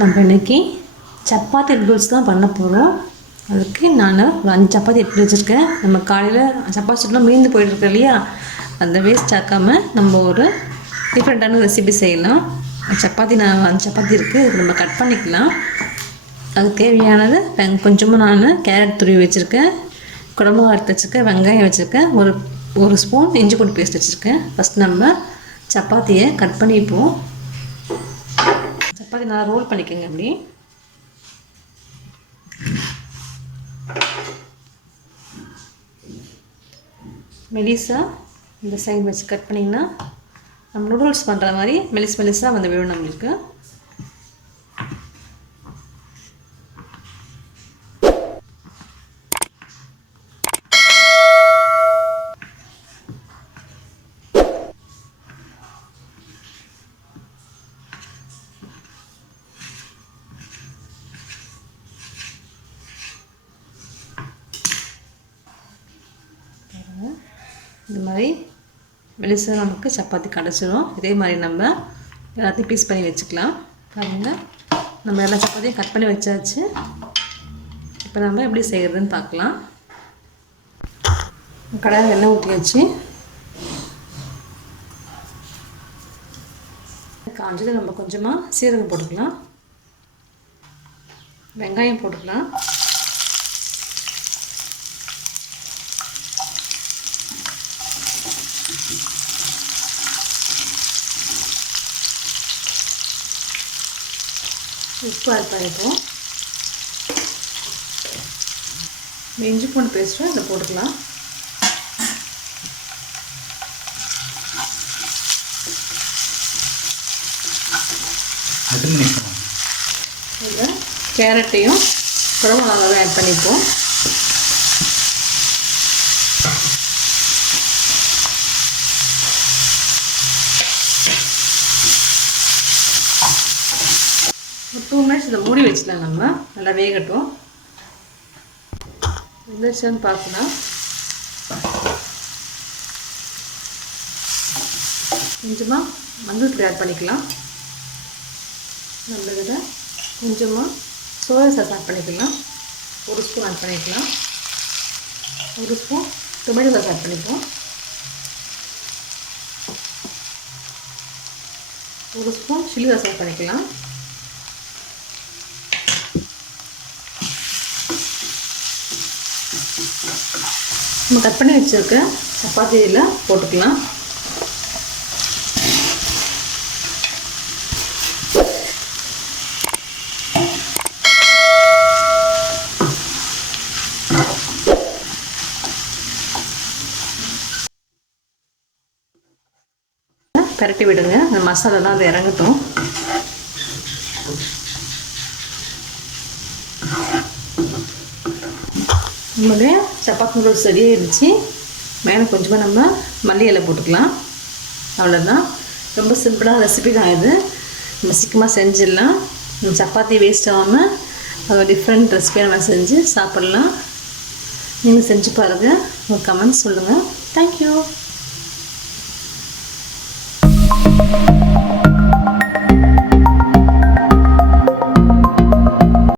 நம்ம இன்றைக்கி சப்பாத்தி நூடுல்ஸ் தான் பண்ண போகிறோம். அதுக்கு நான் ஒரு 5 சப்பாத்தி எடுத்து வச்சுருக்கேன். நம்ம காலையில் சப்பாத்தி சுட்டுலாம் மீந்து போயிட்டுருக்கு இல்லையா, அந்த வேஸ்ட் ஆக்காமல் நம்ம ஒரு டிஃப்ரெண்ட்டான ரெசிபி செய்யலாம். சப்பாத்தி நான் 5 சப்பாத்தி இருக்குது, இது நம்ம கட் பண்ணிக்கலாம். அதுக்கு தேவையானது கொஞ்சமாக நான் கேரட் துருவி வச்சுருக்கேன், குடமிளகா எடுத்து வச்சுருக்கேன், வெங்காயம் வச்சுருக்கேன், ஒரு ஸ்பூன் இஞ்சி பூண்டு பேஸ்ட் வச்சுருக்கேன். ஃபஸ்ட் நம்ம சப்பாத்தியை கட் பண்ணிப்போம். சப்பாத்தி நல்லா ரோல் பண்ணிக்கோங்க. அப்படி மெலிசாக இந்த சைடு வச்சு கட் பண்ணிங்கன்னா நம்ம நூடுல்ஸ் பண்ணுற மாதிரி மெலிசாக வந்து விழும் நம்மளுக்கு. இந்த மாதிரி மெலிசாக நமக்கு சப்பாத்தி கிடச்சிரும். இதே மாதிரி நம்ம எல்லாத்தையும் பீஸ் பண்ணி வச்சுக்கலாம். பாருங்கள், நம்ம எல்லா சப்பாத்தியும் கட் பண்ணி வச்சாச்சு. இப்போ நம்ம எப்படி செய்கிறதுன்னு பார்க்கலாம். கடாயில் எண்ணெய் ஊற்றி வச்சு காஞ்சது நம்ம கொஞ்சமாக சீரகம் போட்டுக்கலாம், வெங்காயம் போட்டுக்கலாம், உப்பு ஆட் பண்ணிப்போம், இஞ்சி பூண்டு பேஸ்ட்டும் இதை போட்டுக்கலாம். இதில் கேரட்டையும் குடமிளகாவும் ஆட் பண்ணிப்போம். ஒரு 2 மினிட்ஸ் இதை மூடி வச்சுக்கலாம். நம்ம நல்லா வேகட்டும். வெந்துருச்சான்னு பார்க்கலாம். கொஞ்சமாக மஞ்சள் தூள் ஆட் பண்ணிக்கலாம். நம்ம இதில் கொஞ்சமாக சோயா சாஸ் ஆட் பண்ணிக்கலாம். 1 ஸ்பூன் ஆட் பண்ணிக்கலாம். 1 ஸ்பூன் டொமேட்டோ சாஸ் ஆட் பண்ணிப்போம். 1 ஸ்பூன் சில்லி சாஸ் ஆட் பண்ணிக்கலாம். நம்ம கட் பண்ணி வச்சுருக்க சப்பாத்தியில் போட்டுக்கலாம். பரட்டி விடுங்க, அந்த மசாலாலாம் அது இறங்கட்டும். நம்மளுடைய சப்பாத்தி நூடுல்ஸ் ரெடியாகிடுச்சு. மேலே கொஞ்சமாக நம்ம மல்லி இலை போட்டுக்கலாம். அவ்வளோதான், ரொம்ப சிம்பிளான ரெசிபி தான் இது. நம்ம சீக்கிரமாக செஞ்சிடலாம். சப்பாத்தி வேஸ்ட் ஆகாமல் அது டிஃப்ரெண்ட் ரெசிபியாக நம்ம செஞ்சு சாப்பிட்லாம். நீங்கள் செஞ்சு பாருங்கள், உங்கள் கமெண்ட்ஸ் சொல்லுங்கள். தேங்க்யூ.